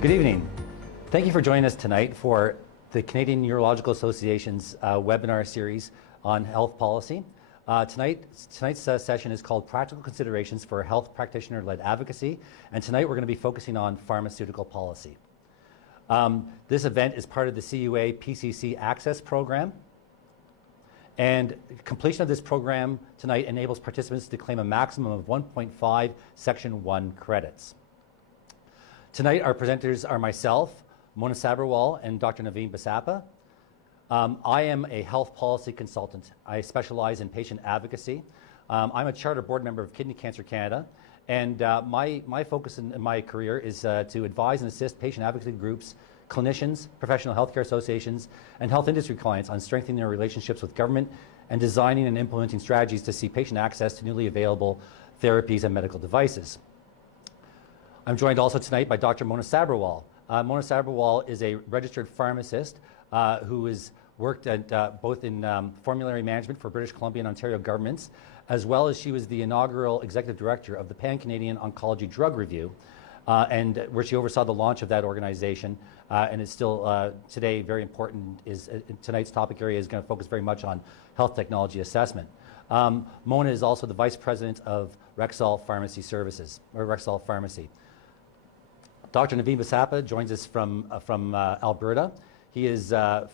Good evening. Thank you for joining us tonight for the Canadian Neurological Association's webinar series on health policy. Tonight's session is called Practical Considerations for Health Practitioner-Led Advocacy, and tonight we're going to be focusing on pharmaceutical policy. This event is part of the CUA PCC Access Program, and completion of this program tonight enables participants to claim a maximum of 1.5 Section 1 credits. Tonight our presenters are myself, Mona Sabharwal, and Dr. Naveen Basappa. I am a health policy consultant. I specialize in patient advocacy. I'm a charter board member of Kidney Cancer Canada, and my focus in my career is to advise and assist patient advocacy groups, clinicians, professional healthcare associations, and health industry clients on strengthening their relationships with government and designing and implementing strategies to see patient access to newly available therapies and medical devices. I'm joined also tonight by Dr. Mona Sabharwal. Mona Sabharwal is a registered pharmacist who has worked at, both in formulary management for British Columbia and Ontario governments, as well as she was the inaugural executive director of the Pan-Canadian Oncology Drug Review, and where she oversaw the launch of that organization, and is still today very important. Tonight's topic area is going to focus very much on health technology assessment. Mona is also the vice president of Rexall Pharmacy Services, or Rexall Pharmacy. Dr. Naveen Basappa joins us from Alberta. He is a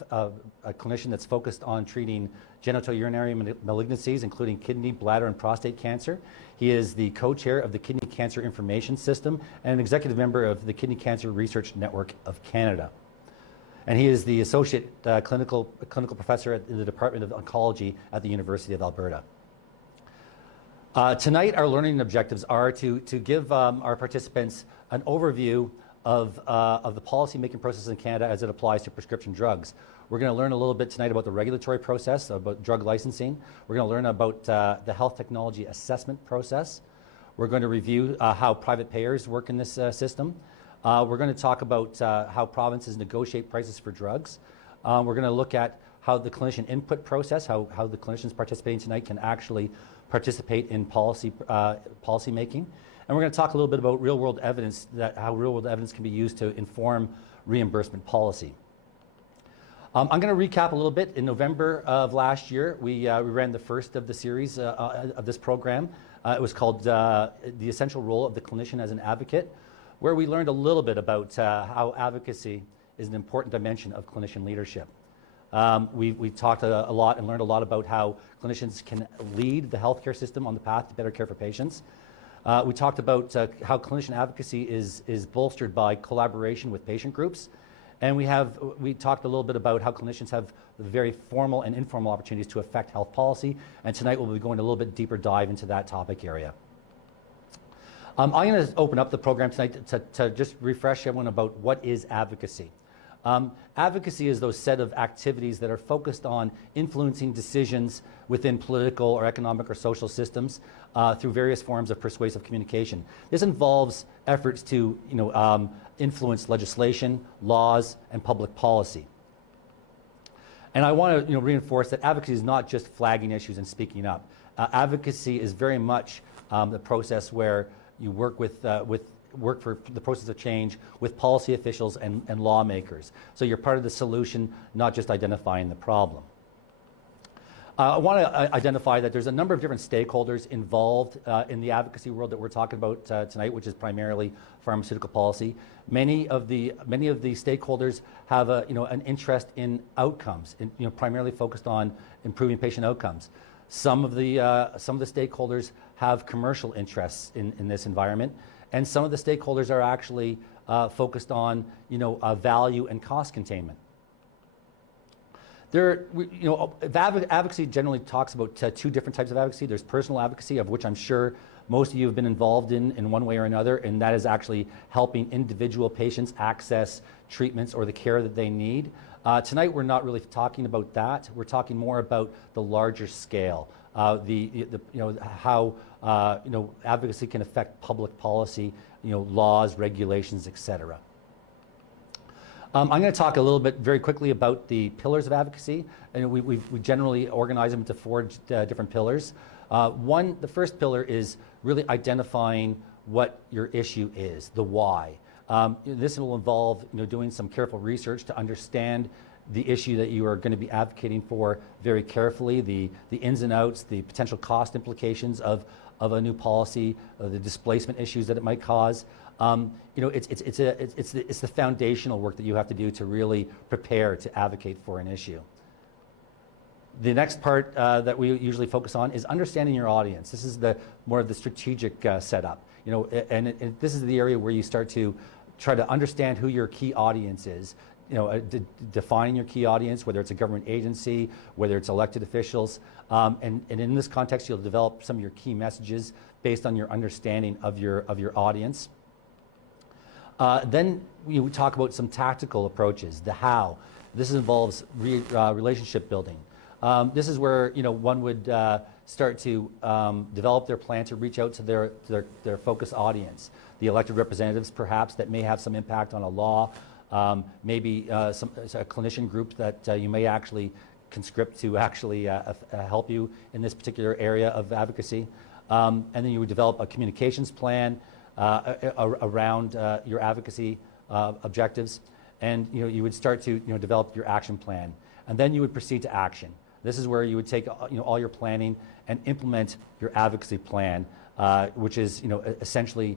clinician that's focused on treating genitourinary malignancies, including kidney, bladder, and prostate cancer. He is the co-chair of the Kidney Cancer Information System and an executive member of the Kidney Cancer Research Network of Canada. And he is the associate clinical professor in the Department of Oncology at the University of Alberta. Tonight, our learning objectives are to give our participants an overview of the policy-making process in Canada as it applies to prescription drugs. We're going to learn a little bit tonight about the regulatory process, about drug licensing. We're going to learn about the health technology assessment process. We're going to review how private payers work in this system. We're going to talk about how provinces negotiate prices for drugs. We're going to look at how the clinician input process, how the clinicians participating tonight can actually participate in policy making. And we're going to talk a little bit about real-world evidence, how real-world evidence can be used to inform reimbursement policy. I'm going to recap a little bit. In November of last year, we ran the first of the series of this program. It was called The Essential Role of the Clinician as an Advocate, where we learned a little bit about how advocacy is an important dimension of clinician leadership. We talked a lot and learned a lot about how clinicians can lead the healthcare system on the path to better care for patients. We talked about how clinician advocacy is bolstered by collaboration with patient groups. And we talked a little bit about how clinicians have very formal and informal opportunities to affect health policy. And tonight we'll be going a little bit deeper dive into that topic area. I'm going to open up the program tonight to just refresh everyone about what is advocacy. Advocacy is those set of activities that are focused on influencing decisions within political or economic or social systems through various forms of persuasive communication. This involves efforts to influence legislation, laws, and public policy. And I want to reinforce that advocacy is not just flagging issues and speaking up. Advocacy is very much the process where you work work for the process of change with policy officials and lawmakers. So you're part of the solution, not just identifying the problem. I want to identify that there's a number of different stakeholders involved in the advocacy world that we're talking about tonight, which is primarily pharmaceutical policy. Many of the stakeholders have an interest in outcomes, primarily focused on improving patient outcomes. Some of the stakeholders have commercial interests in this environment. And some of the stakeholders are actually focused on, value and cost containment. Advocacy generally talks about two different types of advocacy. There's personal advocacy, of which I'm sure most of you have been involved in one way or another, and that is actually helping individual patients access treatments or the care that they need. Tonight, we're not really talking about that. We're talking more about the larger scale, how advocacy can affect public policy, laws, regulations, etc. I'm going to talk a little bit very quickly about the pillars of advocacy, and we generally organize them into four different pillars. The first pillar is really identifying what your issue is, the why. This will involve doing some careful research to understand the issue that you are going to be advocating for very carefully, the ins and outs, the potential cost implications of a new policy, the displacement issues that it might cause. It's the foundational work that you have to do to really prepare to advocate for an issue. The next part that we usually focus on is understanding your audience. This is more of the strategic setup. And this is the area where you start to try to understand who your key audience is. Defining your key audience, whether it's a government agency, whether it's elected officials, and in this context, you'll develop some of your key messages based on your understanding of your audience. Then we talk about some tactical approaches, the how. This involves relationship building. This is where one would start to develop their plan to reach out to their focus audience, the elected representatives perhaps that may have some impact on a law, maybe a clinician group that you may actually conscript to actually help you in this particular area of advocacy. And then you would develop a communications plan around your advocacy objectives, and you would start to develop your action plan, and then you would proceed to action. This is where you would take all your planning and implement your advocacy plan, which is essentially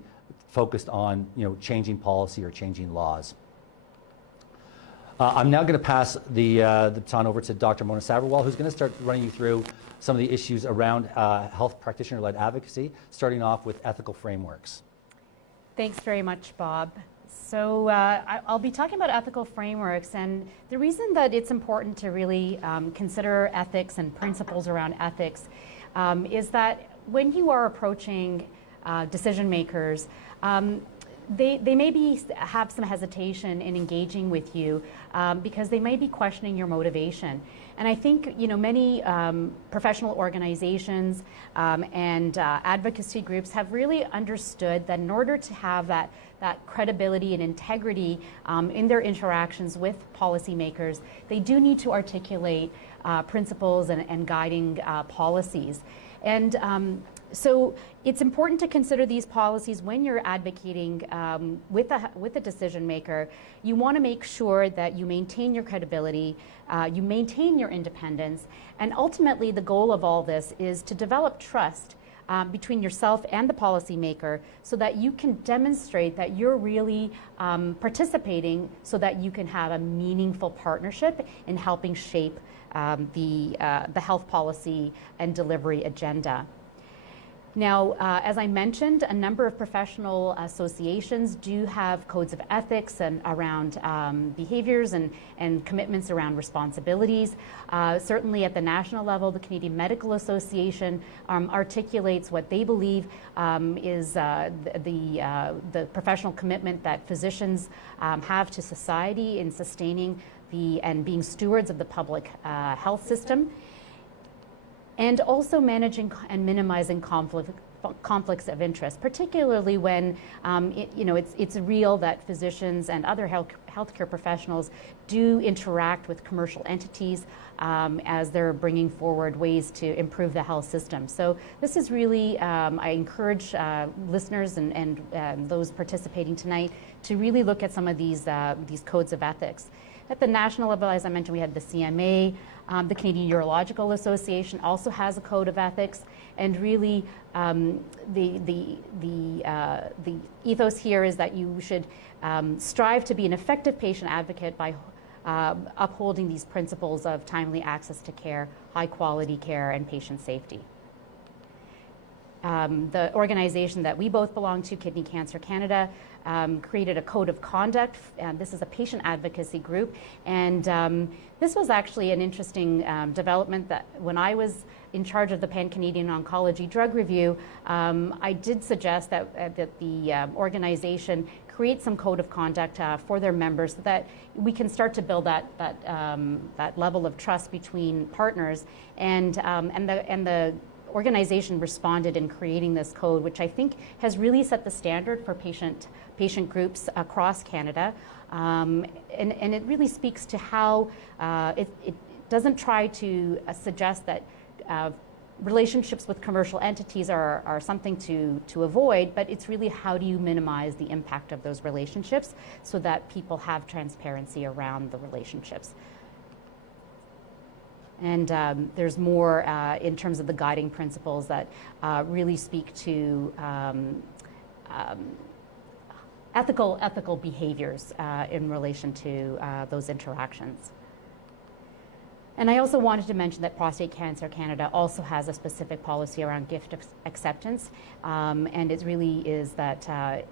focused on changing policy or changing laws. I'm now going to pass the baton over to Dr. Mona Sabharwal, who's going to start running you through some of the issues around health practitioner-led advocacy, starting off with ethical frameworks. Thanks very much, Bob. So I'll be talking about ethical frameworks, and the reason that it's important to really consider ethics and principles around ethics is that when you are approaching decision makers, they may have some hesitation in engaging with you because they may be questioning your motivation. And I think many professional organizations and advocacy groups have really understood that in order to have that credibility and integrity in their interactions with policymakers, they do need to articulate principles and guiding policies. And so it's important to consider these policies when you're advocating with a decision maker. You want to make sure that you maintain your credibility, you maintain your independence, and ultimately the goal of all this is to develop trust between yourself and the policymaker so that you can demonstrate that you're really participating so that you can have a meaningful partnership in helping shape the health policy and delivery agenda. Now, as I mentioned, a number of professional associations do have codes of ethics and around behaviors and commitments around responsibilities. Certainly at the national level, the Canadian Medical Association articulates what they believe is the professional commitment that physicians have to society in sustaining and being stewards of the public health system, and also managing and minimizing conflicts of interest, particularly when it's real that physicians and other healthcare professionals do interact with commercial entities as they're bringing forward ways to improve the health system. So this is really, I encourage listeners and those participating tonight to really look at some of these codes of ethics. At the national level, as I mentioned, we had the CMA. The Canadian Urological Association also has a code of ethics, and really the ethos here is that you should strive to be an effective patient advocate by upholding these principles of timely access to care, high quality care, and patient safety. The organization that we both belong to, Kidney Cancer Canada, created a code of conduct. This is a patient advocacy group, and this was actually an interesting development that when I was in charge of the Pan-Canadian Oncology Drug Review, I did suggest that the organization create some code of conduct for their members so that we can start to build that level of trust between partners, and the organization responded in creating this code, which I think has really set the standard for patient groups across Canada, and it really speaks to how it doesn't try to suggest that relationships with commercial entities are something to avoid, but it's really how do you minimize the impact of those relationships so that people have transparency around the relationships. And there's more in terms of the guiding principles that really speak to ethical behaviors in relation to those interactions. And I also wanted to mention that Prostate Cancer Canada also has a specific policy around gift acceptance, and it really is that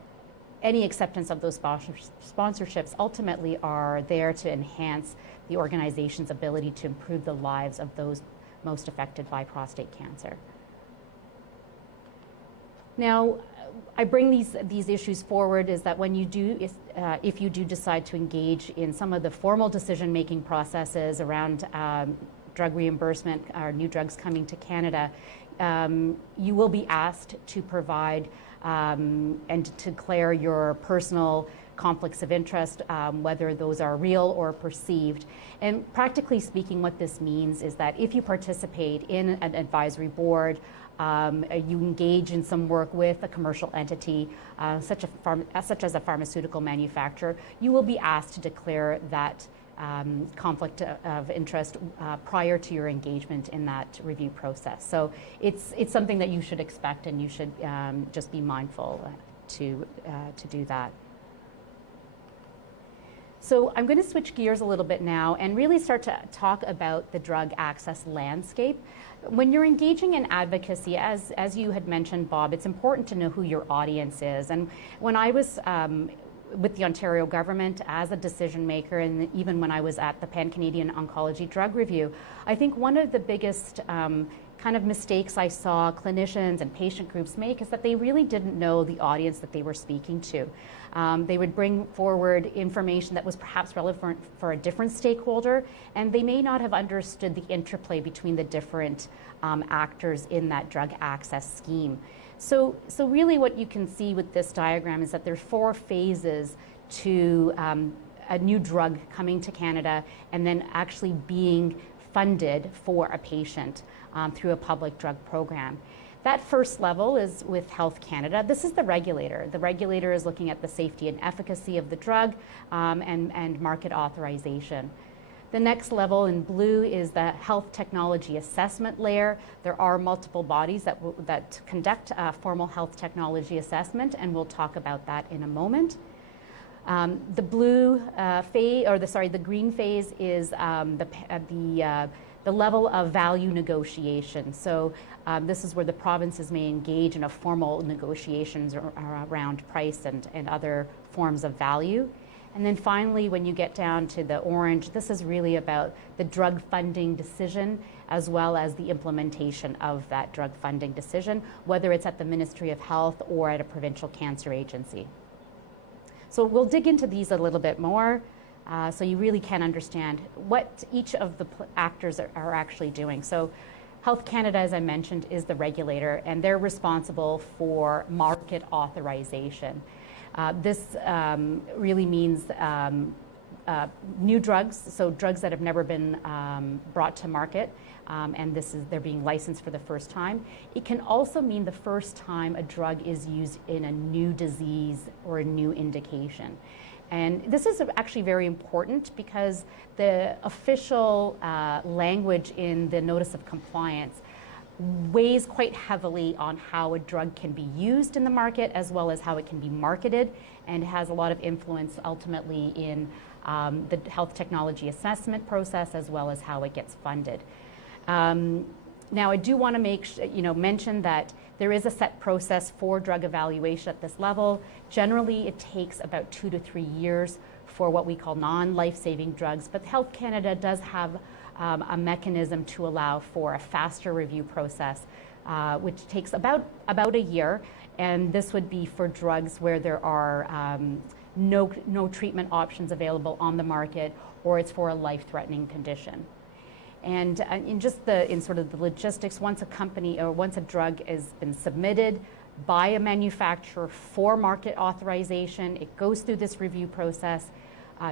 any acceptance of those sponsorships ultimately are there to enhance the organization's ability to improve the lives of those most affected by prostate cancer. Now, I bring these issues forward is that when you do, if you do decide to engage in some of the formal decision-making processes around drug reimbursement or new drugs coming to Canada, you will be asked to provide and to declare your personal conflicts of interest, whether those are real or perceived. And practically speaking, what this means is that if you participate in an advisory board, you engage in some work with a commercial entity, such as a pharmaceutical manufacturer, you will be asked to declare that conflict of interest prior to your engagement in that review process. So it's something that you should expect, and you should just be mindful to do that. So I'm going to switch gears a little bit now and really start to talk about the drug access landscape. When you're engaging in advocacy, as you had mentioned, Bob, it's important to know who your audience is. And when I was with the Ontario government as a decision maker, and even when I was at the Pan-Canadian Oncology Drug Review, I think one of the biggest kind of mistakes I saw clinicians and patient groups make is that they really didn't know the audience that they were speaking to. They would bring forward information that was perhaps relevant for a different stakeholder, and they may not have understood the interplay between the different actors in that drug access scheme. So really what you can see with this diagram is that there's 4 phases to a new drug coming to Canada and then actually being funded for a patient through a public drug program. That first level is with Health Canada. This is the regulator. The regulator is looking at the safety and efficacy of the drug and market authorization. The next level in blue is the health technology assessment layer. There are multiple bodies that conduct a formal health technology assessment, and we'll talk about that in a moment. The blue phase, or the green phase is the level of value negotiation. So this is where the provinces may engage in a formal negotiations around price and other forms of value. And then finally, when you get down to the orange, this is really about the drug funding decision as well as the implementation of that drug funding decision, whether it's at the Ministry of Health or at a provincial cancer agency. So we'll dig into these a little bit more so you really can understand what each of the actors are actually doing. So Health Canada, as I mentioned, is the regulator, and they're responsible for market authorization. This really means new drugs, so drugs that have never been brought to market, and they're being licensed for the first time. It can also mean the first time a drug is used in a new disease or a new indication. And this is actually very important because the official language in the Notice of Compliance weighs quite heavily on how a drug can be used in the market as well as how it can be marketed, and has a lot of influence ultimately in the health technology assessment process as well as how it gets funded. Now, I do want to mention that there is a set process for drug evaluation at this level. Generally, it takes about 2 to 3 years for what we call non-life-saving drugs, but Health Canada does have a mechanism to allow for a faster review process, which takes about a year, and this would be for drugs where there are no treatment options available on the market, or it's for a life-threatening condition. And in sort of the logistics, once a drug has been submitted by a manufacturer for market authorization, it goes through this review process.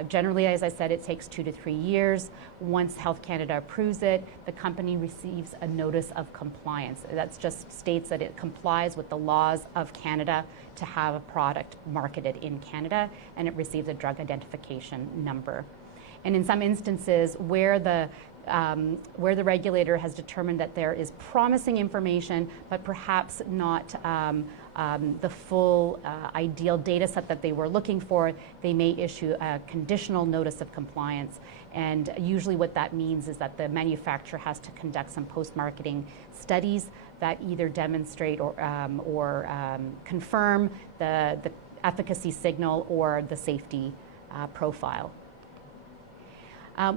Generally, as I said, it takes 2 to 3 years. Once Health Canada approves it, the company receives a notice of compliance. That just states that it complies with the laws of Canada to have a product marketed in Canada, and it receives a drug identification number. And in some instances where the regulator has determined that there is promising information, but perhaps not the full ideal data set that they were looking for, they may issue a conditional notice of compliance. And usually what that means is that the manufacturer has to conduct some post-marketing studies that either demonstrate or confirm the efficacy signal or the safety profile.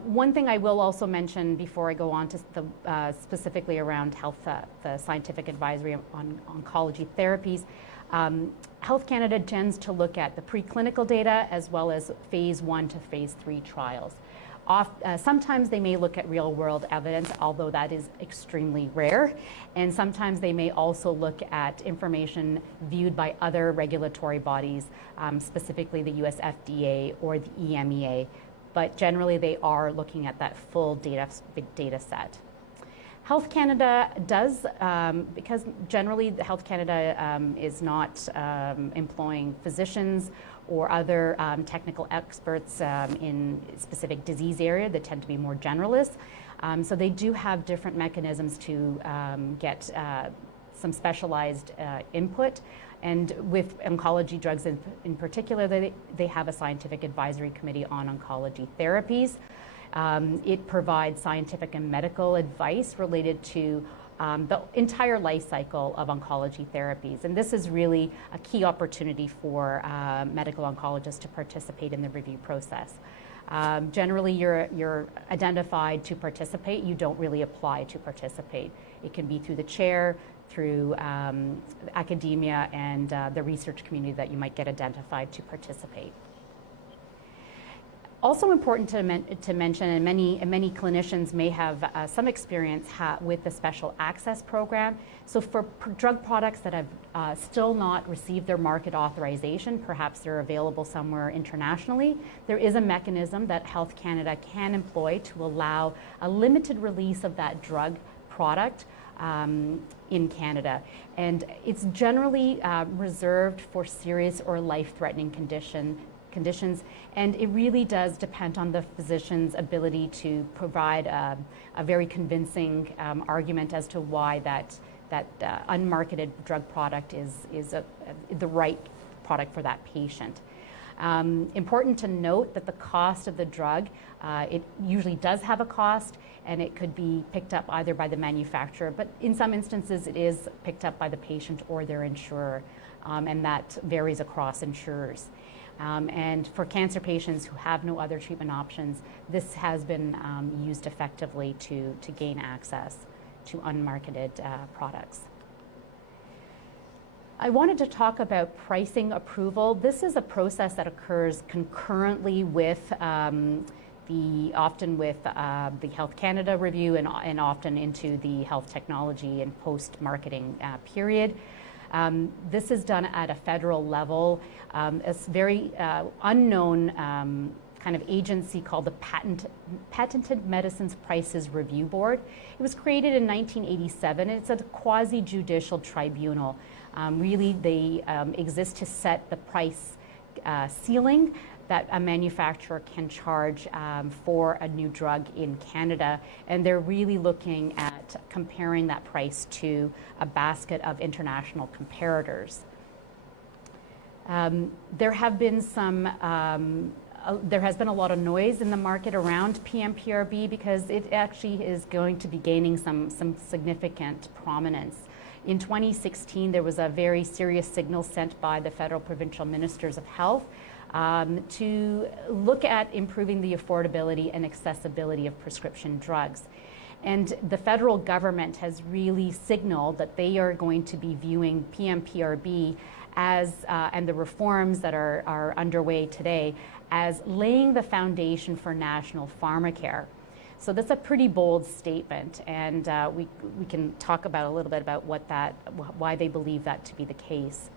One thing I will also mention before I go on to the, specifically around health, the scientific advisory on oncology therapies, Health Canada tends to look at the preclinical data as well as phase 1 to phase 3 trials. Sometimes they may look at real-world evidence, although that is extremely rare, and sometimes they may also look at information viewed by other regulatory bodies, specifically the US FDA or the EMEA. But generally they are looking at that full data set. Health Canada does, because generally Health Canada is not employing physicians or other technical experts in specific disease area that tend to be more generalists. So they do have different mechanisms to get some specialized input. And with oncology drugs in particular, they have a scientific advisory committee on oncology therapies. It provides scientific and medical advice related to the entire life cycle of oncology therapies. And this is really a key opportunity for medical oncologists to participate in the review process. Generally, you're identified to participate. You don't really apply to participate. It can be through the chair, through academia and the research community that you might get identified to participate. Also important to mention, and many clinicians may have some experience with the Special Access Program. So for drug products that have still not received their market authorization, perhaps they're available somewhere internationally, there is a mechanism that Health Canada can employ to allow a limited release of that drug product in Canada. And it's generally reserved for serious or life-threatening conditions, and it really does depend on the physician's ability to provide a very convincing argument as to why that unmarketed drug product is the right product for that patient. Important to note that the cost of the drug, it usually does have a cost, and it could be picked up either by the manufacturer, but in some instances it is picked up by the patient or their insurer, and that varies across insurers. And for cancer patients who have no other treatment options, this has been used effectively to gain access to unmarketed products. I wanted to talk about pricing approval. This is a process that occurs concurrently with often with the Health Canada review and often into the health technology and post-marketing period. This is done at a federal level. It's very unknown kind of agency called the Patented Medicines Prices Review Board. It was created in 1987. It's a quasi-judicial tribunal. Really, they exist to set the price ceiling that a manufacturer can charge for a new drug in Canada. And they're really looking at comparing that price to a basket of international comparators. There has been a lot of noise in the market around PMPRB because it actually is going to be gaining some significant prominence. In 2016, there was a very serious signal sent by the federal provincial ministers of health to look at improving the affordability and accessibility of prescription drugs. And the federal government has really signaled that they are going to be viewing PMPRB as, and the reforms that are underway today, as laying the foundation for national pharmacare. So that's a pretty bold statement, and we can talk about a little bit about why they believe that to be the case.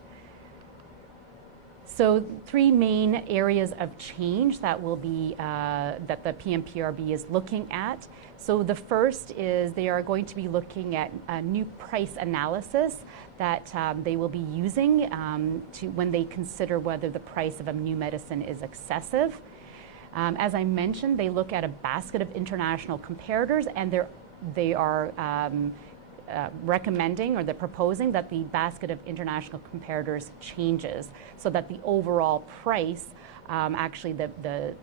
So three main areas of change that will be that the PMPRB is looking at. So the first is they are going to be looking at a new price analysis that they will be using to when they consider whether the price of a new medicine is excessive. As I mentioned, they look at a basket of international comparators, and they are recommending, or they're proposing, that the basket of international comparators changes so that the overall price, actually the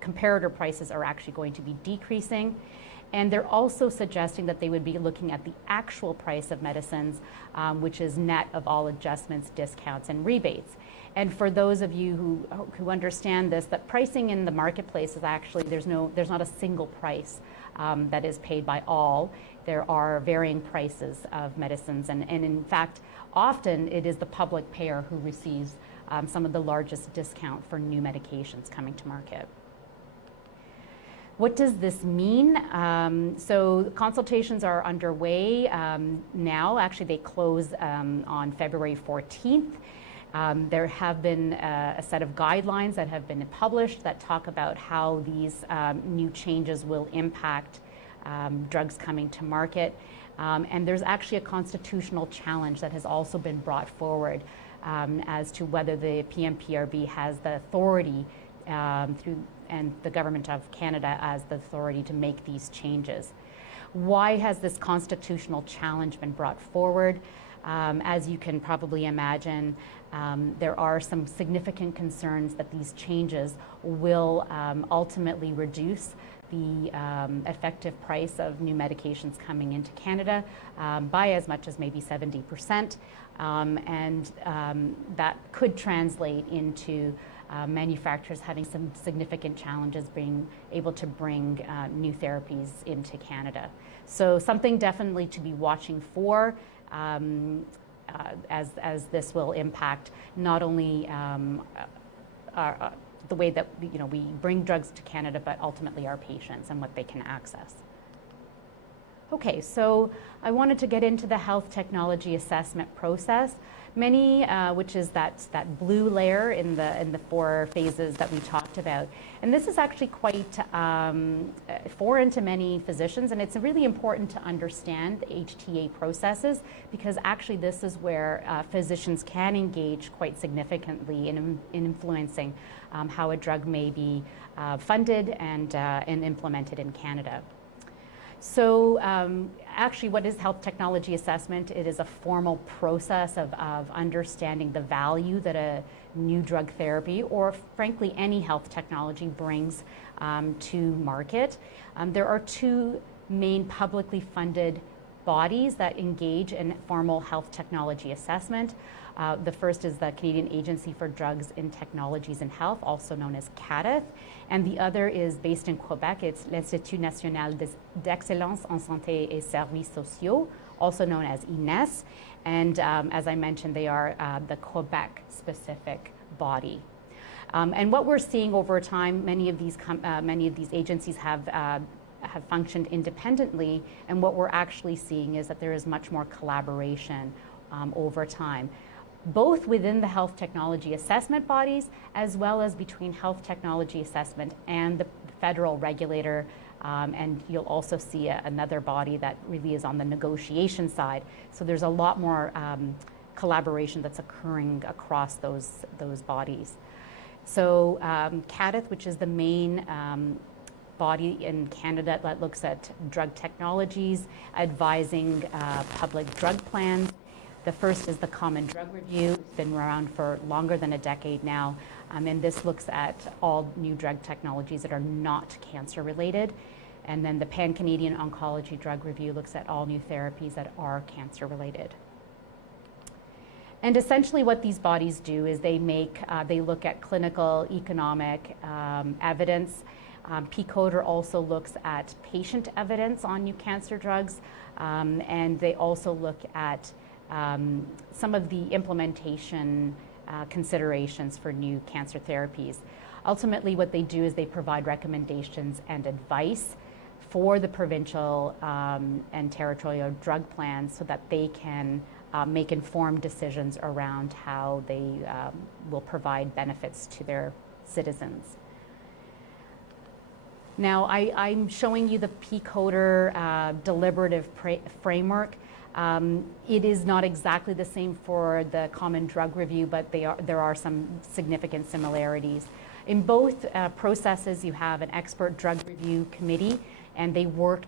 comparator prices are actually going to be decreasing. And they're also suggesting that they would be looking at the actual price of medicines, which is net of all adjustments, discounts, and rebates. And for those of you who understand this, that pricing in the marketplace is actually, there's not a single price that is paid by all. There are varying prices of medicines, and in fact, often it is the public payer who receives some of the largest discount for new medications coming to market. What does this mean? So consultations are underway now. Actually, they close on February 14th. There have been a set of guidelines that have been published that talk about how these new changes will impact drugs coming to market. And there's actually a constitutional challenge that has also been brought forward as to whether the PMPRB has the authority and the Government of Canada as the authority to make these changes. Why has this constitutional challenge been brought forward? As you can probably imagine, there are some significant concerns that these changes will ultimately reduce the effective price of new medications coming into Canada by as much as maybe 70%. And that could translate into manufacturers having some significant challenges being able to bring new therapies into Canada. So something definitely to be watching for as this will impact not only the way that we bring drugs to Canada, but ultimately our patients and what they can access. Okay, so I wanted to get into the health technology assessment process. Many, which is that blue layer in the four phases that we talked about. And this is actually quite foreign to many physicians, and it's really important to understand the HTA processes, because actually this is where physicians can engage quite significantly in influencing how a drug may be funded and implemented in Canada. So actually, what is health technology assessment? It is a formal process of understanding the value that a new drug therapy, or frankly any health technology, brings to market. There are two main publicly funded bodies that engage in formal health technology assessment. The first is the Canadian Agency for Drugs and Technologies in Health, also known as CADTH, and the other is based in Quebec. It's l'Institut National d'Excellence en Santé et Services Sociaux, also known as INES, and as I mentioned, they are the Quebec-specific body. And what we're seeing over time, many of these agencies have functioned independently, and what we're actually seeing is that there is much more collaboration over time, both within the health technology assessment bodies as well as between health technology assessment and the federal regulator. And you'll also see another body that really is on the negotiation side. So there's a lot more collaboration that's occurring across those bodies. So CADTH, which is the main body in Canada that looks at drug technologies, advising public drug plans. The first is the Common Drug Review. It's been around for longer than a decade now, and this looks at all new drug technologies that are not cancer related. And then the Pan-Canadian Oncology Drug Review looks at all new therapies that are cancer related. And essentially what these bodies do is they look at clinical, economic evidence. PCODR also looks at patient evidence on new cancer drugs, and they also look at some of the implementation considerations for new cancer therapies. Ultimately, what they do is they provide recommendations and advice for the provincial and territorial drug plans so that they can make informed decisions around how they will provide benefits to their citizens. Now, I'm showing you the PCODER deliberative framework. It is not exactly the same for the Common Drug Review, but there are some significant similarities. In both processes, you have an expert drug review committee, and they work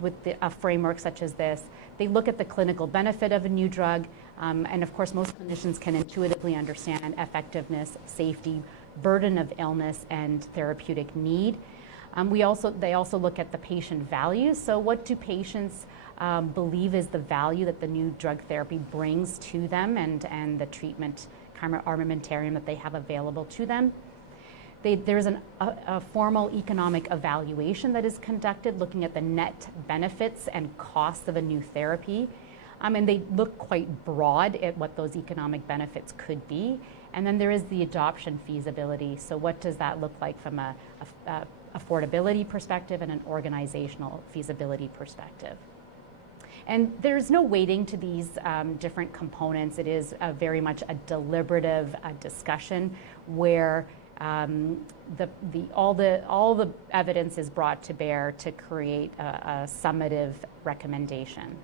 with a framework such as this. They look at the clinical benefit of a new drug, and of course, most clinicians can intuitively understand effectiveness, safety, burden of illness, and therapeutic need. They also look at the patient values. So what do patients believe is the value that the new drug therapy brings to them and the treatment armamentarium that they have available to them? There's a formal economic evaluation that is conducted looking at the net benefits and costs of a new therapy. And they look quite broad at what those economic benefits could be. And then there is the adoption feasibility. So what does that look like from a affordability perspective and an organizational feasibility perspective? And there's no weighting to these different components. It is very much a deliberative discussion where all the evidence is brought to bear to create a summative recommendation.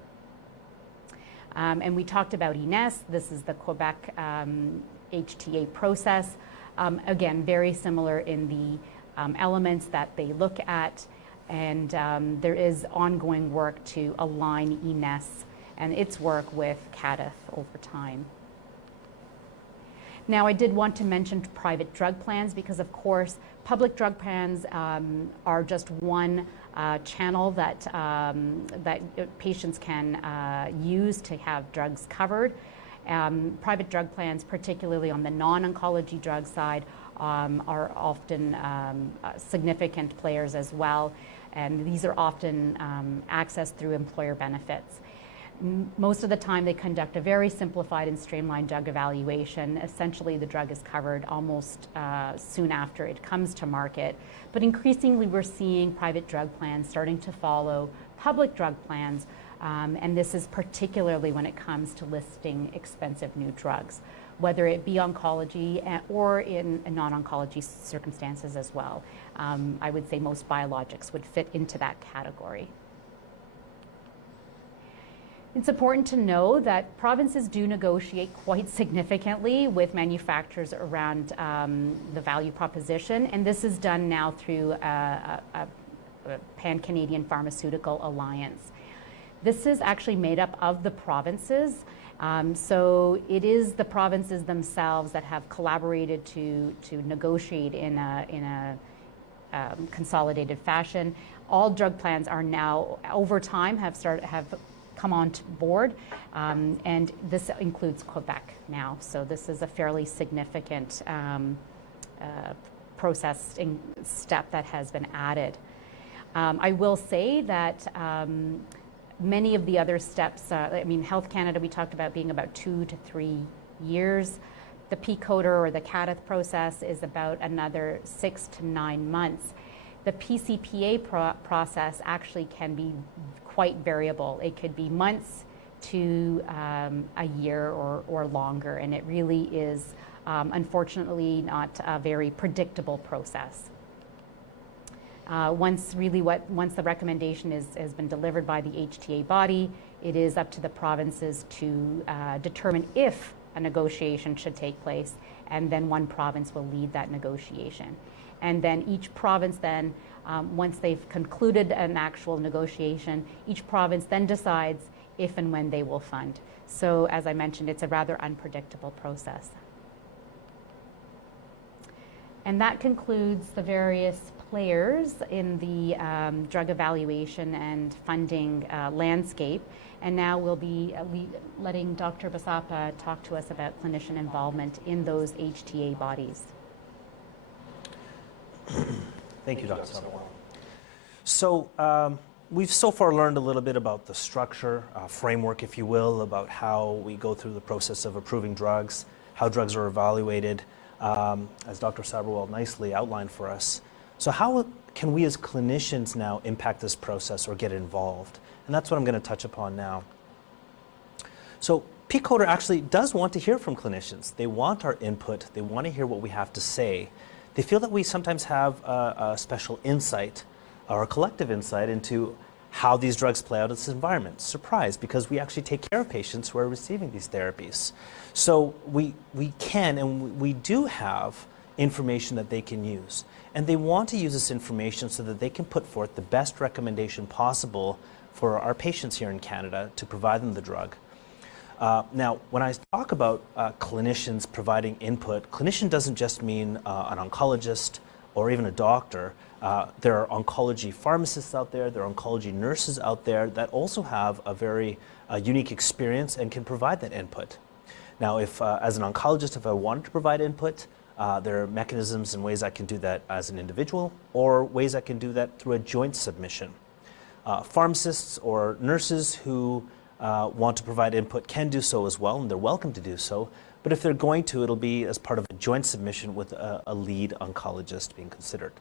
And we talked about INES. This is the Quebec HTA process. Again, very similar in the elements that they look at, and there is ongoing work to align INES and its work with CADTH over time. Now, I did want to mention private drug plans because, of course, public drug plans are just one channel that patients can use to have drugs covered. Private drug plans, particularly on the non-oncology drug side, are often significant players as well, and these are often accessed through employer benefits. Most of the time they conduct a very simplified and streamlined drug evaluation. Essentially the drug is covered almost soon after it comes to market, but increasingly we're seeing private drug plans starting to follow public drug plans, and this is particularly when it comes to listing expensive new drugs, whether it be oncology or in non-oncology circumstances as well. I would say most biologics would fit into that category. It's important to know that provinces do negotiate quite significantly with manufacturers around the value proposition, and this is done now through a Pan-Canadian Pharmaceutical Alliance. This is actually made up of the provinces, so it is the provinces themselves that have collaborated to negotiate in a consolidated fashion. All drug plans are now, over time, have come on board, and this includes Quebec now. So this is a fairly significant processing step that has been added. I will say that many of the other steps, I mean, Health Canada, we talked about being about 2 to 3 years. The PCODER or the CADTH process is about another 6 to 9 months. The PCPA process actually can be quite variable. It could be months to a year or longer, and it really is unfortunately not a very predictable process. Once the recommendation has been delivered by the HTA body, it is up to the provinces to determine if a negotiation should take place, and then one province will lead that negotiation. And then each province then, once they've concluded an actual negotiation, each province then decides if and when they will fund. So as I mentioned, it's a rather unpredictable process. And that concludes the various players in the drug evaluation and funding landscape. And now we'll be letting Dr. Basappa talk to us about clinician involvement in those HTA bodies. Thank you, Dr. Sabharwal. So we've so far learned a little bit about the structure, framework, if you will, about how we go through the process of approving drugs, how drugs are evaluated, as Dr. Sabharwal nicely outlined for us. So how can we as clinicians now impact this process or get involved? And that's what I'm going to touch upon now. So PCODER actually does want to hear from clinicians. They want our input. They want to hear what we have to say. They feel that we sometimes have a special insight or a collective insight into how these drugs play out in this environment. Surprise, because we actually take care of patients who are receiving these therapies. So we can and we do have information that they can use. And they want to use this information so that they can put forth the best recommendation possible for our patients here in Canada to provide them the drug. Now, when I talk about clinicians providing input, clinician doesn't just mean an oncologist or even a doctor. There are oncology pharmacists out there, there are oncology nurses out there that also have a very unique experience and can provide that input. Now, if as an oncologist, if I wanted to provide input, there are mechanisms and ways I can do that as an individual, or ways I can do that through a joint submission. Pharmacists or nurses who want to provide input can do so as well, and they're welcome to do so. But if they're going to, it'll be as part of a joint submission with a lead oncologist being considered.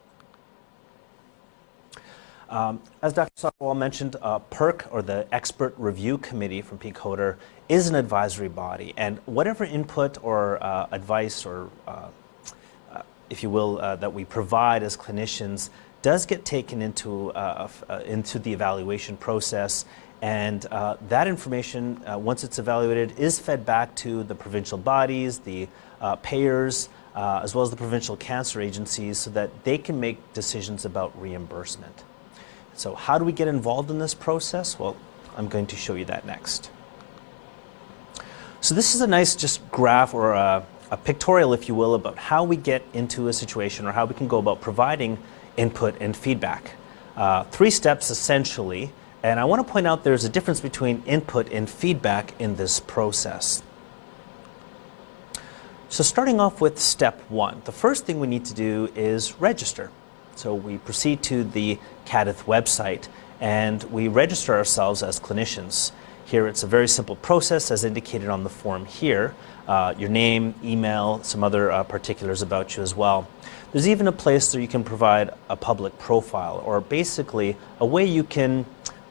As Dr. Sabharwal mentioned, PERC, or the Expert Review Committee from PCODER, is an advisory body, and whatever input or advice or, if you will, that we provide as clinicians does get taken into the evaluation process, and that information, once it's evaluated, is fed back to the provincial bodies, the payers, as well as the provincial cancer agencies, so that they can make decisions about reimbursement. So how do we get involved in this process? Well, I'm going to show you that next. So this is a nice just graph or a pictorial, if you will, about how we get into a situation or how we can go about providing input and feedback. 3 steps essentially, and I want to point out there's a difference between input and feedback in this process. So starting off with step 1, the first thing we need to do is register. So we proceed to the CADTH website and we register ourselves as clinicians. Here it's a very simple process as indicated on the form here. Your name, email, some other particulars about you as well. There's even a place where you can provide a public profile, or basically a way you can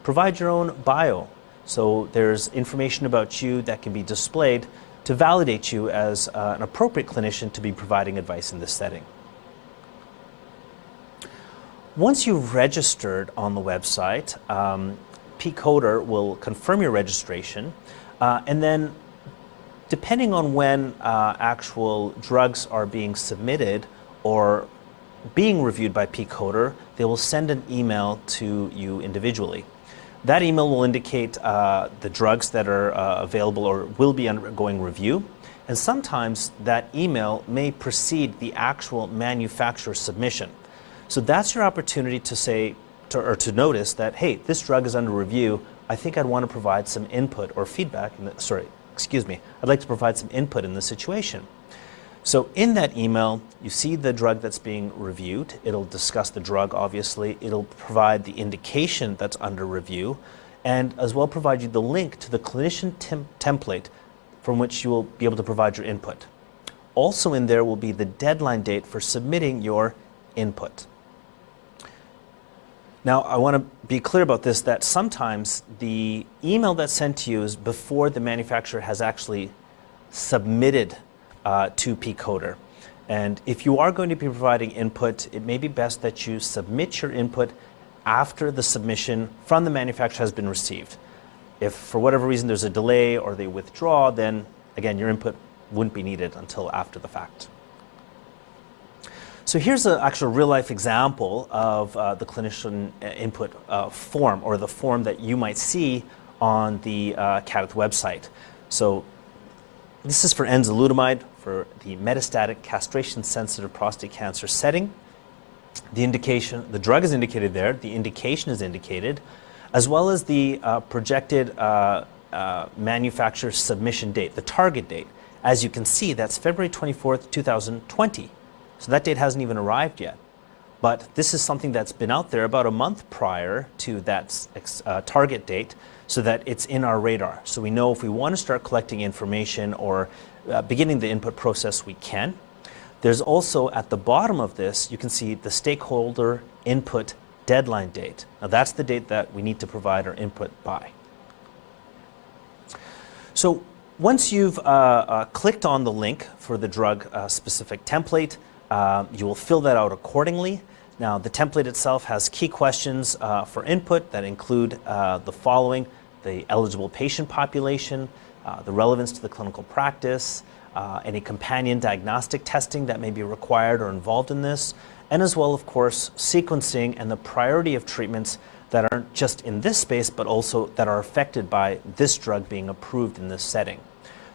provide your own bio. So there's information about you that can be displayed to validate you as an appropriate clinician to be providing advice in this setting. Once you've registered on the website, PCODER will confirm your registration, and then depending on when actual drugs are being submitted or being reviewed by PCODER, they will send an email to you individually. That email will indicate the drugs that are available or will be undergoing review, and sometimes that email may precede the actual manufacturer submission. So that's your opportunity to say, to notice that, hey, this drug is under review. I think I'd want to provide some input or feedback. I'd like to provide some input in this situation. So in that email, you see the drug that's being reviewed. It'll discuss the drug, obviously. It'll provide the indication that's under review, and as well provide you the link to the clinician template from which you will be able to provide your input. Also in there will be the deadline date for submitting your input. Now, I want to be clear about this, that sometimes the email that's sent to you is before the manufacturer has actually submitted to PCODER. And if you are going to be providing input, it may be best that you submit your input after the submission from the manufacturer has been received. If for whatever reason there's a delay or they withdraw, then again, your input wouldn't be needed until after the fact. So here's an actual real-life example of the clinician input form, or the form that you might see on the CADTH website. So this is for enzalutamide for the metastatic castration-sensitive prostate cancer setting. The indication, the drug is indicated there, the indication is indicated, as well as the projected manufacturer submission date, the target date. As you can see, that's February 24th, 2020. So that date hasn't even arrived yet. But this is something that's been out there about a month prior to that target date, so that it's in our radar. So we know if we want to start collecting information or beginning the input process, we can. There's also at the bottom of this, you can see the stakeholder input deadline date. Now that's the date that we need to provide our input by. So once you've clicked on the link for the drug-specific template, you will fill that out accordingly. Now, the template itself has key questions for input that include the following: the eligible patient population, the relevance to the clinical practice, any companion diagnostic testing that may be required or involved in this, and as well, of course, sequencing and the priority of treatments that aren't just in this space, but also that are affected by this drug being approved in this setting.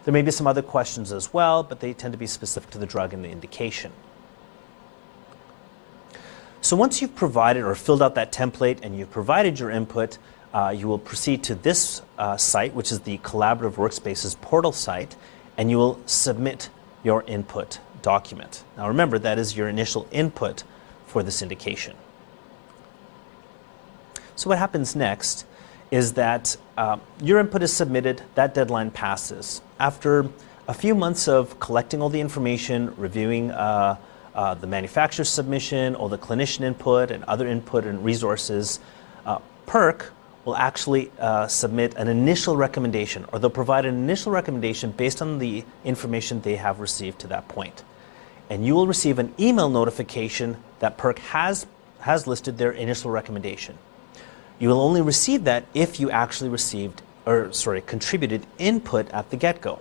There may be some other questions as well, but they tend to be specific to the drug and the indication. So once you've provided or filled out that template and you've provided your input, you will proceed to this site, which is the Collaborative Workspaces portal site, and you will submit your input document. Now remember, that is your initial input for this indication. So what happens next is that your input is submitted, that deadline passes. After a few months of collecting all the information, reviewing the manufacturer's submission, all the clinician input and other input and resources, PERC will actually submit an initial recommendation, or they'll provide an initial recommendation based on the information they have received to that point. And you will receive an email notification that PERC has listed their initial recommendation. You will only receive that if you actually contributed input at the get-go.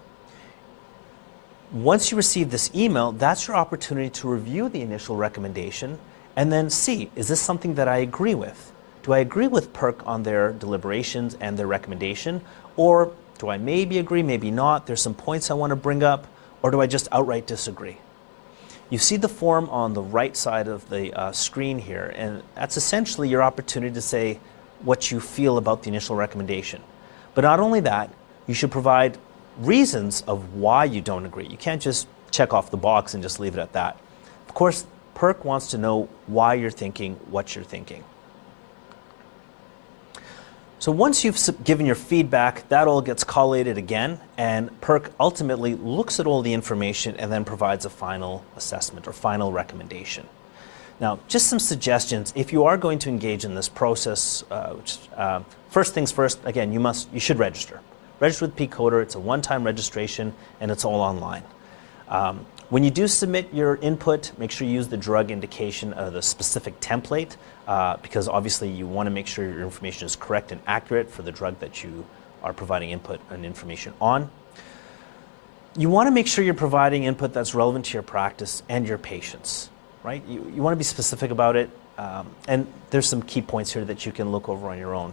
Once you receive this email, that's your opportunity to review the initial recommendation and then see, is this something that I agree with? Do I agree with PERC on their deliberations and their recommendation? Or do I maybe agree, maybe not? There's some points I want to bring up, or do I just outright disagree? You see the form on the right side of the screen here, and that's essentially your opportunity to say what you feel about the initial recommendation. But not only that, you should provide reasons of why you don't agree. You can't just check off the box and just leave it at that. Of course, PERC wants to know why you're thinking what you're thinking. So once you've given your feedback, that all gets collated again, and PERC ultimately looks at all the information and then provides a final assessment or final recommendation. Now, just some suggestions. If you are going to engage in this process, first things first, again, you should register. Register with PCODER. It's a one-time registration, and it's all online. When you do submit your input, make sure you use the drug indication of the specific template, because obviously you want to make sure your information is correct and accurate for the drug that you are providing input and information on. You want to make sure you're providing input that's relevant to your practice and your patients, right? You want to be specific about it, and there's some key points here that you can look over on your own.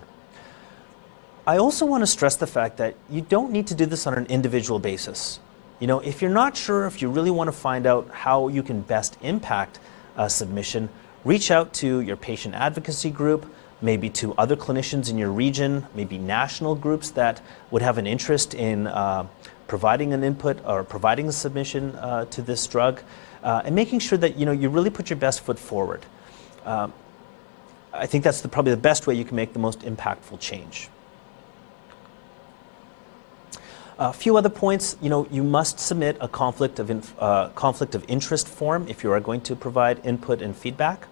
I also want to stress the fact that you don't need to do this on an individual basis. You know, if you're not sure, if you really want to find out how you can best impact a submission, reach out to your patient advocacy group, maybe to other clinicians in your region, maybe national groups that would have an interest in providing an input or providing a submission to this drug, and making sure that you really put your best foot forward. I think that's probably the best way you can make the most impactful change. A few other points, you must submit a conflict of interest form if you are going to provide input and feedback.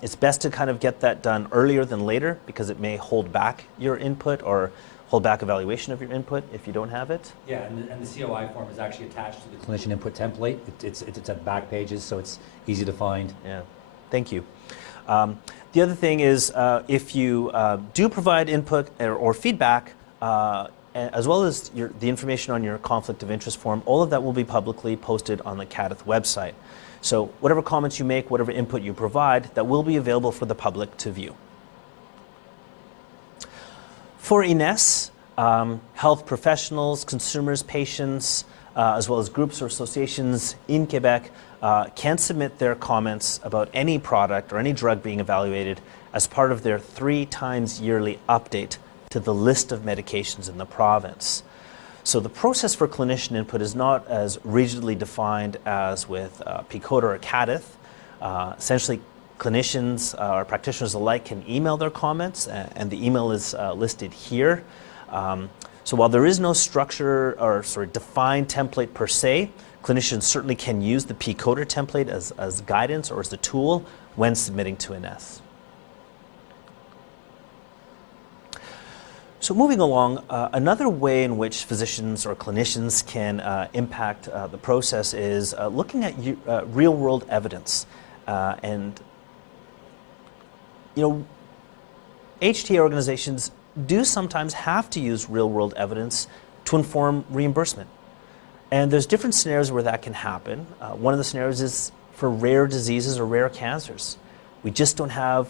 It's best to kind of get that done earlier than later, because it may hold back your input or hold back evaluation of your input if you don't have it. Yeah, and the COI form is actually attached to the clinician input template. It's at back pages, so it's easy to find. Yeah, thank you. The other thing is, if you do provide input or feedback, as well as the information on your conflict of interest form, all of that will be publicly posted on the CADTH website. So whatever comments you make, whatever input you provide, that will be available for the public to view. For INES, health professionals, consumers, patients, as well as groups or associations in Quebec can submit their comments about any product or any drug being evaluated as part of their 3 times yearly update to the list of medications in the province. So the process for clinician input is not as rigidly defined as with PCODER or CADTH. Essentially, clinicians or practitioners alike can email their comments, and the email is listed here. So while there is no structure or defined template per se, clinicians certainly can use the PCODER template as guidance or as a tool when submitting to INES. So moving along, another way in which physicians or clinicians can impact the process is looking at real-world evidence. And HTA organizations do sometimes have to use real-world evidence to inform reimbursement. And there's different scenarios where that can happen. One of the scenarios is for rare diseases or rare cancers. We just don't have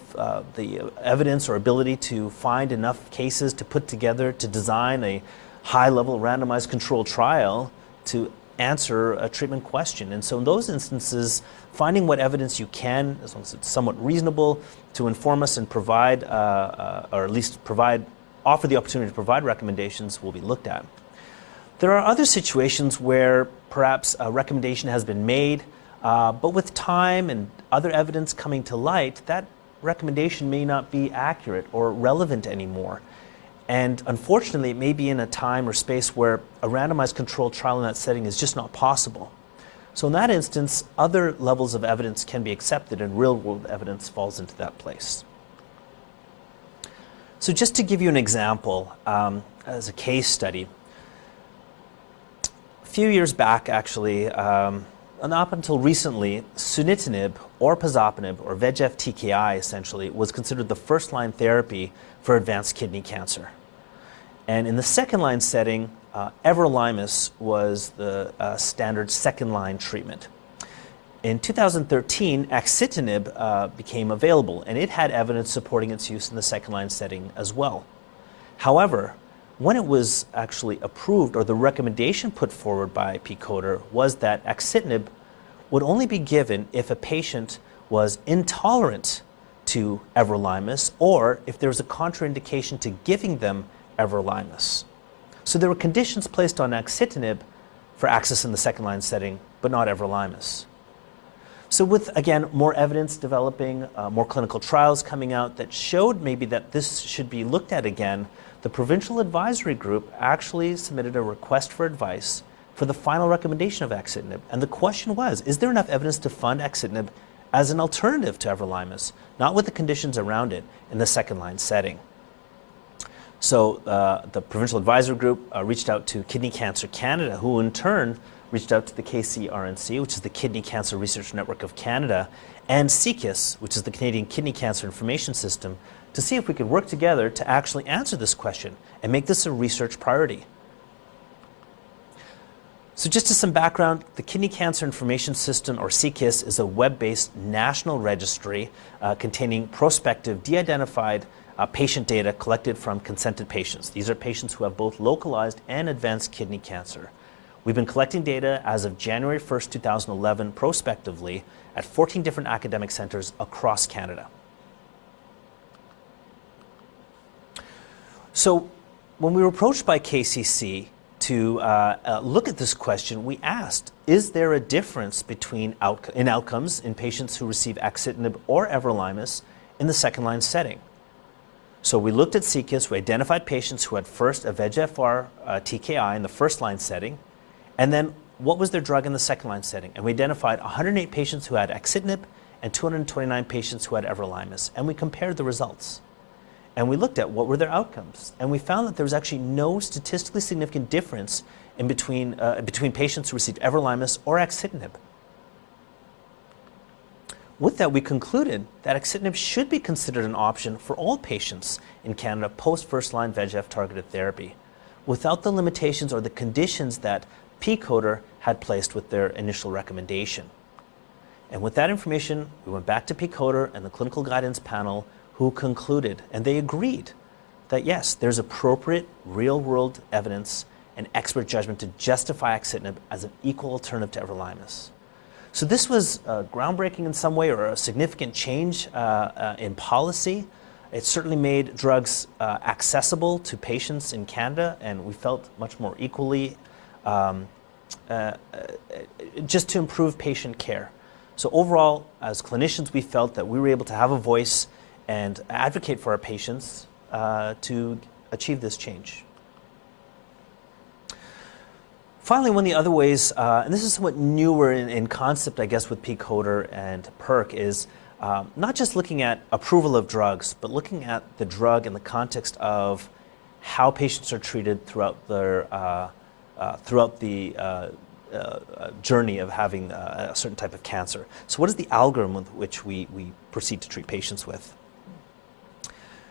the evidence or ability to find enough cases to put together to design a high-level randomized controlled trial to answer a treatment question. And so in those instances, finding what evidence you can, as long as it's somewhat reasonable, to inform us and provide, or at least offer the opportunity to provide recommendations will be looked at. There are other situations where perhaps a recommendation has been made, but with time and other evidence coming to light, that recommendation may not be accurate or relevant anymore. And unfortunately, it may be in a time or space where a randomized controlled trial in that setting is just not possible. So in that instance, other levels of evidence can be accepted, and real-world evidence falls into that place. So just to give you an example, as a case study, a few years back, actually, and up until recently, sunitinib or pazopanib, or VEGF-TKI essentially, was considered the first-line therapy for advanced kidney cancer. And in the second-line setting, everolimus was the standard second-line treatment. In 2013, axitinib became available, and it had evidence supporting its use in the second-line setting as well. However, when it was actually approved, or the recommendation put forward by PCODR, was that axitinib would only be given if a patient was intolerant to everolimus, or if there was a contraindication to giving them everolimus. So there were conditions placed on axitinib for access in the second-line setting, but not everolimus. So with, again, more evidence developing, more clinical trials coming out that showed maybe that this should be looked at again, the Provincial Advisory Group actually submitted a request for advice for the final recommendation of axitinib. And the question was, is there enough evidence to fund axitinib as an alternative to everolimus, not with the conditions around it, in the second-line setting? So the Provincial Advisory Group reached out to Kidney Cancer Canada, who in turn reached out to the KCRNC, which is the Kidney Cancer Research Network of Canada, and CKIS, which is the Canadian Kidney Cancer Information System, to see if we could work together to actually answer this question and make this a research priority. So just as some background, the Kidney Cancer Information System, or CKIS, is a web-based national registry containing prospective, de-identified patient data collected from consented patients. These are patients who have both localized and advanced kidney cancer. We've been collecting data as of January 1st, 2011, prospectively at 14 different academic centers across Canada. So when we were approached by KCC to look at this question, we asked, is there a difference between outcomes in patients who receive axitinib or everolimus in the second-line setting? So we looked at CKIS, we identified patients who had first a VEGFR TKI in the first-line setting, and then what was their drug in the second-line setting? And we identified 108 patients who had axitinib and 229 patients who had everolimus, and we compared the results. And we looked at what were their outcomes, and we found that there was actually no statistically significant difference in between patients who received everolimus or axitinib. With that, we concluded that axitinib should be considered an option for all patients in Canada post first-line VEGF-targeted therapy, without the limitations or the conditions that PCODR had placed with their initial recommendation. And with that information, we went back to PCODR and the clinical guidance panel, who concluded, and they agreed, that yes, there's appropriate real-world evidence and expert judgment to justify axitinib as an equal alternative to everolimus. So this was groundbreaking in some way, or a significant change in policy. It certainly made drugs accessible to patients in Canada, and we felt much more equally just to improve patient care. So overall, as clinicians, we felt that we were able to have a voice and advocate for our patients to achieve this change. Finally, one of the other ways, and this is somewhat newer in concept, I guess, with PCODR and PERC, is not just looking at approval of drugs, but looking at the drug in the context of how patients are treated throughout the journey of having a certain type of cancer. So what is the algorithm with which we proceed to treat patients with?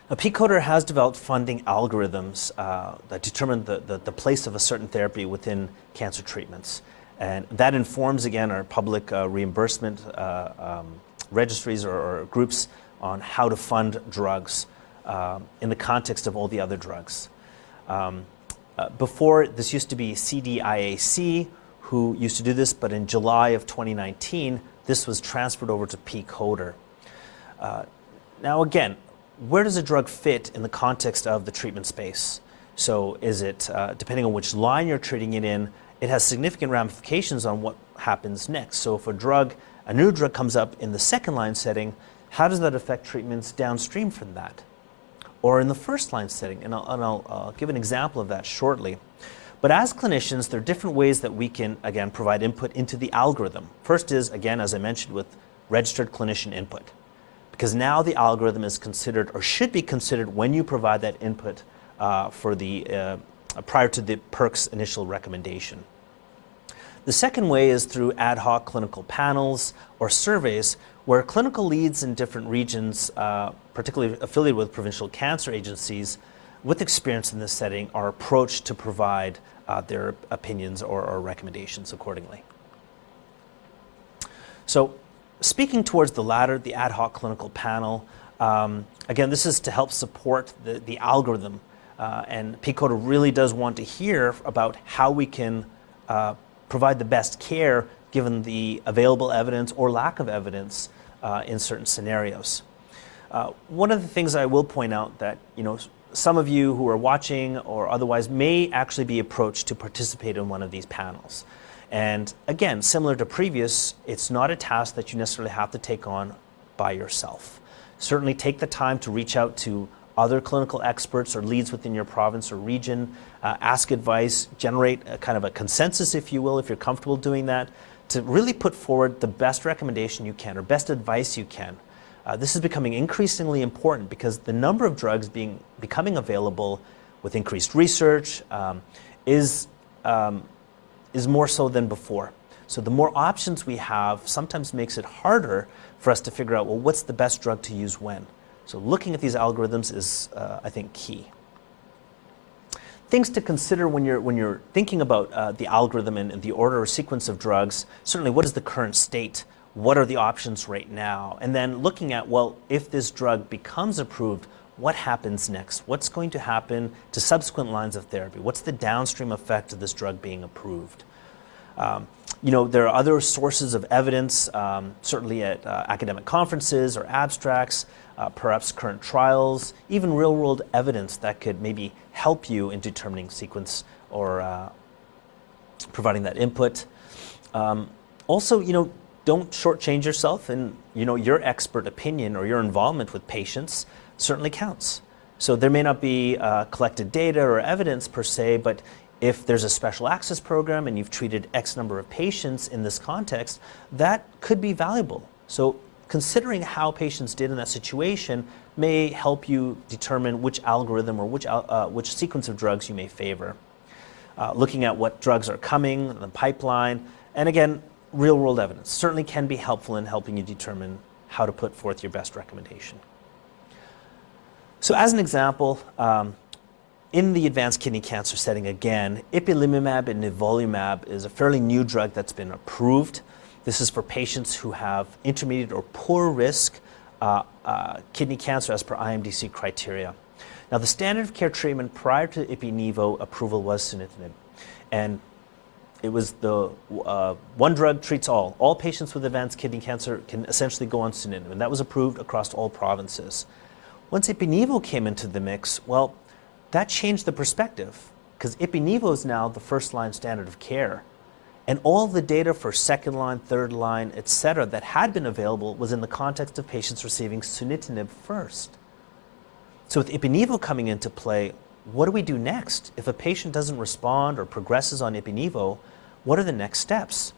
Now, PCODER has developed funding algorithms that determine the place of a certain therapy within cancer treatments. And that informs, again, our public reimbursement registries or groups on how to fund drugs in the context of all the other drugs. Before, this used to be CDIAC who used to do this, but in July of 2019, this was transferred over to PCODER. Now again, where does a drug fit in the context of the treatment space? So is it, depending on which line you're treating it in, it has significant ramifications on what happens next. So if a new drug comes up in the second line setting, how does that affect treatments downstream from that? Or in the first line setting, and I'll give an example of that shortly. But as clinicians, there are different ways that we can, again, provide input into the algorithm. First is, again, as I mentioned, with registered clinician input. Because now the algorithm is considered, or should be considered, when you provide that input prior to the PERC's initial recommendation. The second way is through ad hoc clinical panels or surveys where clinical leads in different regions, particularly affiliated with provincial cancer agencies with experience in this setting, are approached to provide their opinions or recommendations accordingly. So speaking towards the latter, the ad hoc clinical panel, again, this is to help support the algorithm. And PCODER really does want to hear about how we can provide the best care given the available evidence or lack of evidence in certain scenarios. One of the things I will point out that, some of you who are watching or otherwise may actually be approached to participate in one of these panels. And again, similar to previous, it's not a task that you necessarily have to take on by yourself. Certainly take the time to reach out to other clinical experts or leads within your province or region, ask advice, generate a kind of a consensus, if you will, if you're comfortable doing that, to really put forward the best recommendation you can or best advice you can. This is becoming increasingly important because the number of drugs becoming available with increased research is more so than before. So the more options we have sometimes makes it harder for us to figure out, well, what's the best drug to use when? So looking at these algorithms is, I think, key. Things to consider when you're thinking about the algorithm and the order or sequence of drugs, certainly what is the current state? What are the options right now? And then looking at, well, if this drug becomes approved, what happens next? What's going to happen to subsequent lines of therapy? What's the downstream effect of this drug being approved? There are other sources of evidence, certainly at academic conferences or abstracts, perhaps current trials, even real-world evidence that could maybe help you in determining sequence or providing that input. Also, don't shortchange yourself, and your expert opinion or your involvement with patients certainly counts. So there may not be collected data or evidence per se, but if there's a special access program and you've treated X number of patients in this context, that could be valuable. So considering how patients did in that situation may help you determine which algorithm or which sequence of drugs you may favor. Looking at what drugs are coming in the pipeline, and again, real-world evidence certainly can be helpful in helping you determine how to put forth your best recommendation. So as an example, in the advanced kidney cancer setting, again, ipilimumab and nivolumab is a fairly new drug that's been approved. This is for patients who have intermediate or poor risk kidney cancer as per IMDC criteria. Now, the standard of care treatment prior to ipi-nivo approval was sunitinib. And it was the one drug treats all. All patients with advanced kidney cancer can essentially go on sunitinib, and that was approved across all provinces. Once ipi-nivo came into the mix, well, that changed the perspective because ipi-nivo is now the first-line standard of care. And all the data for second line, third line, et cetera, that had been available was in the context of patients receiving sunitinib first. So with ipi-nivo coming into play, what do we do next? If a patient doesn't respond or progresses on ipi-nivo, what are the next steps?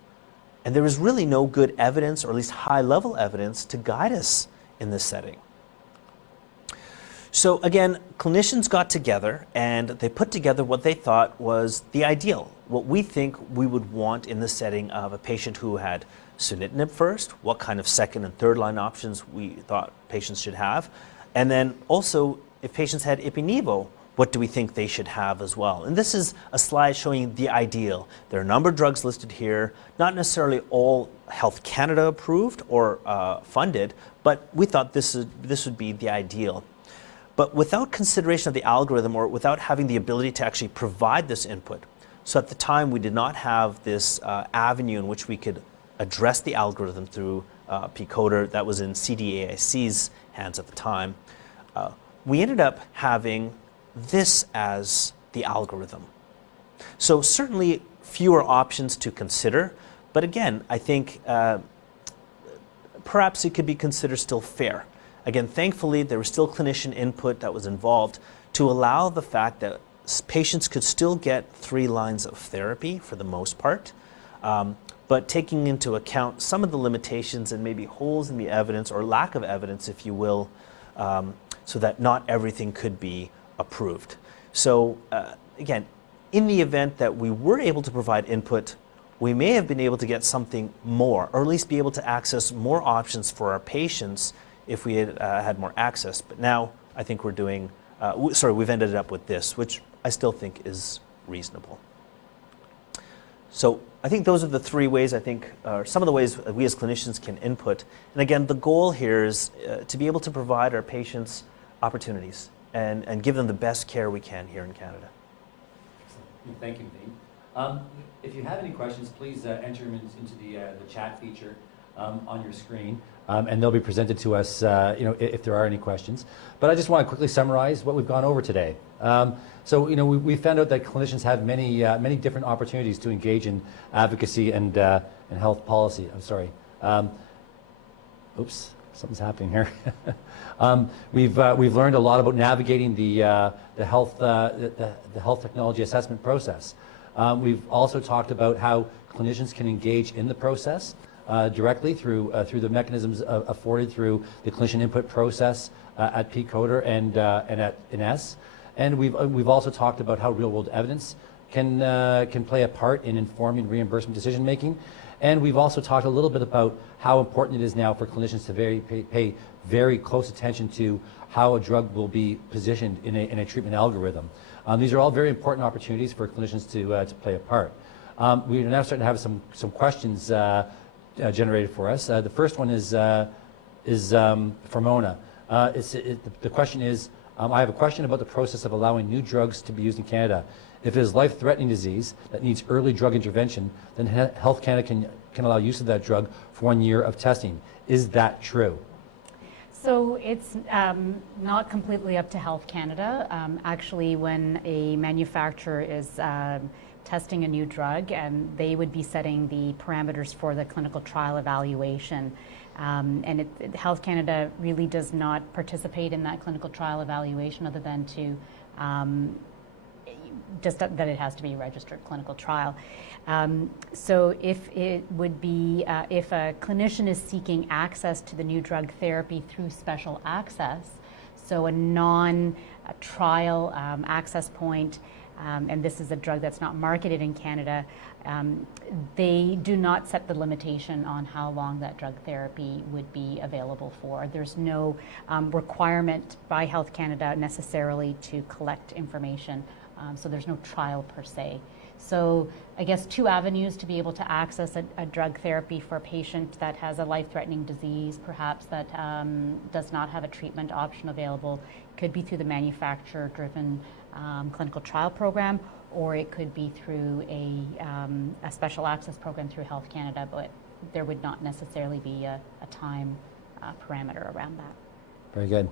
And there is really no good evidence, or at least high-level evidence, to guide us in this setting. So again, clinicians got together and they put together what they thought was the ideal, what we think we would want in the setting of a patient who had sunitinib first, what kind of second and third line options we thought patients should have, and then also if patients had ipi-nivo, what do we think they should have as well? And this is a slide showing the ideal. There are a number of drugs listed here, not necessarily all Health Canada approved or funded, but we thought this would be the ideal. But without consideration of the algorithm or without having the ability to actually provide this input, so at the time we did not have this avenue in which we could address the algorithm through P-coder that was in CDAIC's hands at the time, we ended up having this as the algorithm. So certainly fewer options to consider, but again, I think perhaps it could be considered still fair. Again, thankfully, there was still clinician input that was involved to allow the fact that patients could still get 3 lines of therapy for the most part, but taking into account some of the limitations and maybe holes in the evidence or lack of evidence, if you will, so that not everything could be approved. So again, in the event that we were able to provide input, we may have been able to get something more, or at least be able to access more options for our patients if we had had more access. But now I think we're doing, we've ended up with this, which I still think is reasonable. So I think those are the 3 ways I think are some of the ways we as clinicians can input. And again, the goal here is to be able to provide our patients opportunities and give them the best care we can here in Canada. Excellent. Thank you, Naveen. If you have any questions, please enter them into the chat feature on your screen, and they'll be presented to us if there are any questions. But I just want to quickly summarize what we've gone over today. So we found out that clinicians have many different opportunities to engage in advocacy and health policy. I'm sorry. Oops, something's happening here. We've learned a lot about navigating the health technology assessment process. We've also talked about how clinicians can engage in the process directly through the mechanisms afforded through the clinician input process at P-coder and at INESS. And we've also talked about how real-world evidence can play a part in informing reimbursement decision making. And we've also talked a little bit about how important it is now for clinicians to pay very close attention to how a drug will be positioned in a treatment algorithm. These are all very important opportunities for clinicians to play a part. We're now starting to have some questions generated for us. The first one is for Mona. The question is, I have a question about the process of allowing new drugs to be used in Canada. If it is life-threatening disease that needs early drug intervention, then Health Canada can allow use of that drug for 1 year of testing. Is that true? So it's not completely up to Health Canada. Actually, when a manufacturer is testing a new drug, and they would be setting the parameters for the clinical trial evaluation. And Health Canada really does not participate in that clinical trial evaluation other than to just that it has to be a registered clinical trial. So if it would be, if a clinician is seeking access to the new drug therapy through special access, so a non-trial access point, and this is a drug that's not marketed in Canada, they do not set the limitation on how long that drug therapy would be available for. There's no requirement by Health Canada necessarily to collect information, so there's no trial per se. So I guess 2 avenues to be able to access a drug therapy for a patient that has a life-threatening disease, perhaps that does not have a treatment option available. Could be through the manufacturer-driven clinical trial program, or it could be through a special access program through Health Canada, but there would not necessarily be a time parameter around that. Very good.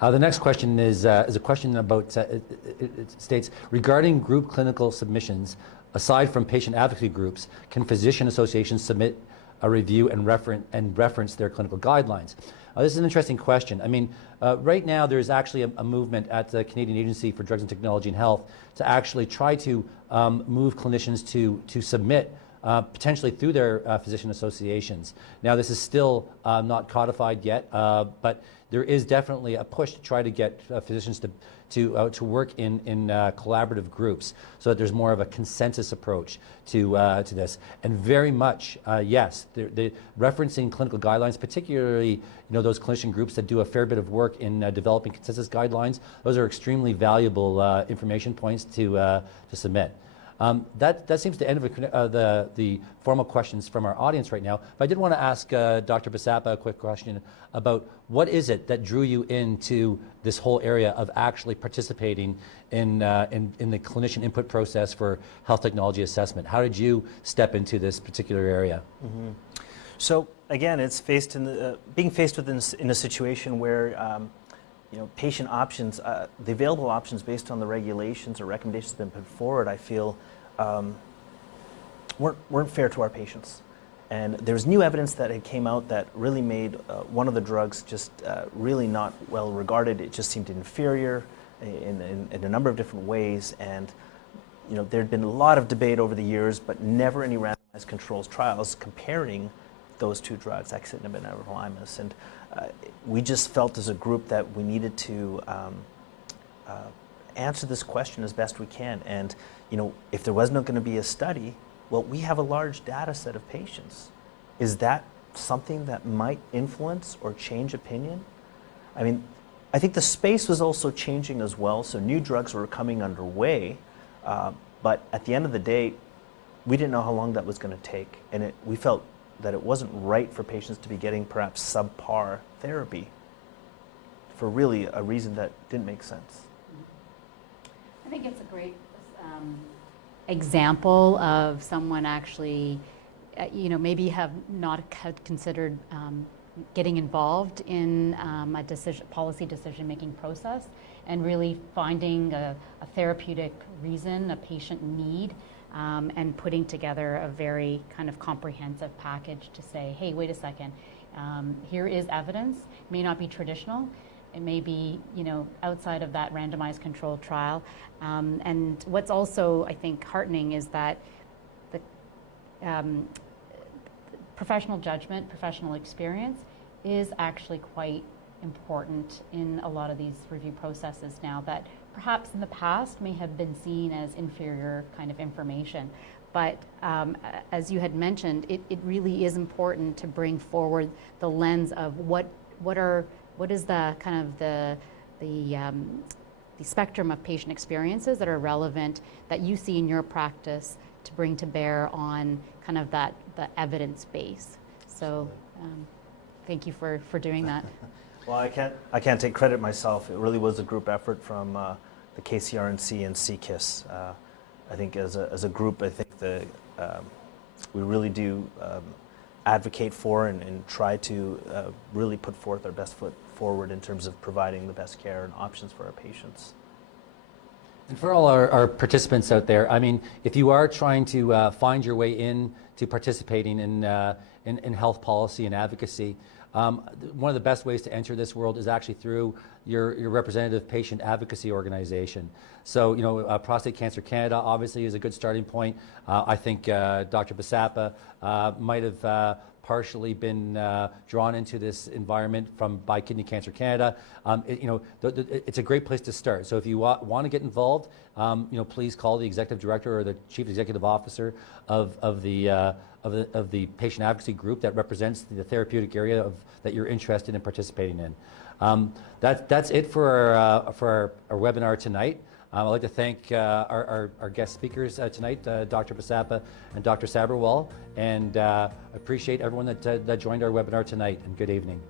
The next question is a question about, it states, regarding group clinical submissions, aside from patient advocacy groups, can physician associations submit a review and reference their clinical guidelines? This is an interesting question. I mean, right now there's actually a movement at the Canadian Agency for Drugs and Technology and Health to actually try to move clinicians to submit potentially through their physician associations. Now, this is still not codified yet, but there is definitely a push to try to get physicians to work in collaborative groups so that there's more of a consensus approach to this. And very much, yes, the referencing clinical guidelines, particularly those clinician groups that do a fair bit of work in developing consensus guidelines, those are extremely valuable information points to submit. That seems to end of the formal questions from our audience right now. But I did want to ask Dr. Basappa a quick question about what is it that drew you into this whole area of actually participating in the clinician input process for health technology assessment? How did you step into this particular area? Mm-hmm. So again, it's being faced with in a situation where patient options, the available options based on the regulations or recommendations that have been put forward, I feel weren't fair to our patients. And there was new evidence that had came out that really made one of the drugs just really not well regarded. It just seemed inferior in a number of different ways. And there had been a lot of debate over the years, but never any randomized controlled trials comparing those two drugs, axitinib and everolimus. And we just felt as a group that we needed to answer this question as best we can. And if there was not going to be a study, well, we have a large data set of patients. Is that something that might influence or change opinion? I mean, I think the space was also changing as well, so new drugs were coming underway, but at the end of the day, we didn't know how long that was going to take, and we felt that it wasn't right for patients to be getting perhaps subpar therapy for really a reason that didn't make sense. I think it's a great example of someone actually, maybe have not had considered getting involved in a policy decision-making process and really finding a therapeutic reason, a patient need, and putting together a very kind of comprehensive package to say, hey, wait a second, here is evidence. It may not be traditional. It may be, outside of that randomized controlled trial. And what's also, I think, heartening is that the professional judgment, professional experience is actually quite important in a lot of these review processes now that perhaps in the past may have been seen as inferior kind of information. But as you had mentioned, it really is important to bring forward the lens of what is the kind of the spectrum of patient experiences that are relevant that you see in your practice to bring to bear on kind of the evidence base. So thank you for doing that. Well, I can't take credit myself. It really was a group effort from the KCRNC and CKIS. I think as a group, I think we really do advocate for and try to really put forth our best foot forward in terms of providing the best care and options for our patients. And for all our participants out there, I mean, if you are trying to find your way in to participating in health policy and advocacy, one of the best ways to enter this world is actually through your representative patient advocacy organization. So, Prostate Cancer Canada obviously is a good starting point. I think Dr. Basappa might have partially been drawn into this environment by Kidney Cancer Canada. It's a great place to start. So if you want to get involved, please call the executive director or the chief executive officer of the patient advocacy group that represents the therapeutic area that you're interested in participating in. That's it for our webinar tonight. I'd like to thank our guest speakers tonight, Dr. Basappa and Dr. Sabharwal, and appreciate everyone that joined our webinar tonight, and good evening.